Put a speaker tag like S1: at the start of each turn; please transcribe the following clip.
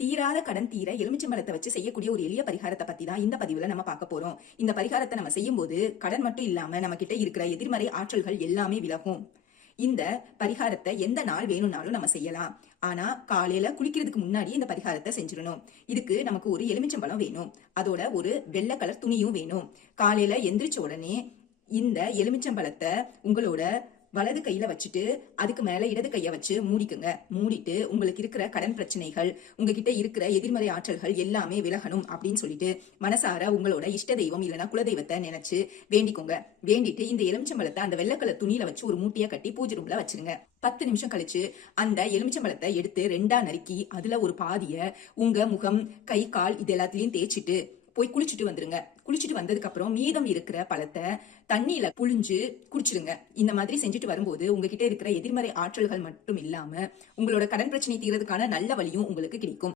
S1: தீராத கடன் தீர எலுமிச்சம்பழத்தை வச்சு செய்யக்கூடிய ஒரு எளிய பரிகாரத்தை பத்தி தான் இந்த பதிவுல நம்ம பார்க்க போறோம். இந்த பரிகாரத்தை நம்ம செய்யும் போது கடன் மட்டும் இல்லாம நம்ம கிட்ட இருக்கிற எதிர்மறை ஆற்றல்கள் எல்லாமே விலகும். இந்த பரிகாரத்தை எந்த நாள் வேணும்னாலும் நம்ம செய்யலாம். ஆனா காலையில குளிக்கிறதுக்கு முன்னாடி இந்த பரிகாரத்தை செஞ்சிடணும். இதுக்கு நமக்கு ஒரு எலுமிச்சம்பழம் வேணும். அதோட ஒரு வெள்ளை கலர் துணியும் வேணும். காலையில எந்திரிச்ச உடனே இந்த எலுமிச்சம்பழத்தை உங்களோட வலது கையில வச்சுட்டு அதுக்கு மேல இடது கைய வச்சு மூடிக்குங்க. மூடிட்டு உங்களுக்கு இருக்கிற கடன் பிரச்சனைகள் உங்ககிட்ட இருக்கிற எதிர்மறை ஆற்றல்கள் எல்லாமே விலகணும் அப்படின்னு சொல்லிட்டு மனசார உங்களோட இஷ்ட தெய்வம் இல்லைன்னா குலதெய்வத்தை நினைச்சு வேண்டிக்கோங்க. வேண்டிட்டு இந்த எலுமிச்சம்பழத்தை அந்த வெள்ளக்கல துணியில வச்சு ஒரு மூட்டையா கட்டி பூஜை ரூம்ல வச்சிருங்க. பத்து நிமிஷம் கழிச்சு அந்த எலுமிச்சம்பழத்தை எடுத்து ரெண்டா நறுக்கி அதுல ஒரு பாதிய உங்க முகம் கை கால் இது எல்லாத்துலயும் தேய்ச்சிட்டு போய் குளிச்சுட்டு வந்துருங்க. குளிச்சுட்டு வந்ததுக்கு அப்புறம் மீதம் இருக்கிற பழத்தை தண்ணியில புழிஞ்சு குடிச்சிடுங்க இந்த மாதிரி செஞ்சுட்டு வரும்போது உங்ககிட்ட இருக்கிற எதிர்மறை ஆற்றல்கள் மட்டும் இல்லாம உங்களோட கடன் பிரச்சனை தீர்றதுக்கான நல்ல வழியும் உங்களுக்கு கிடைக்கும்.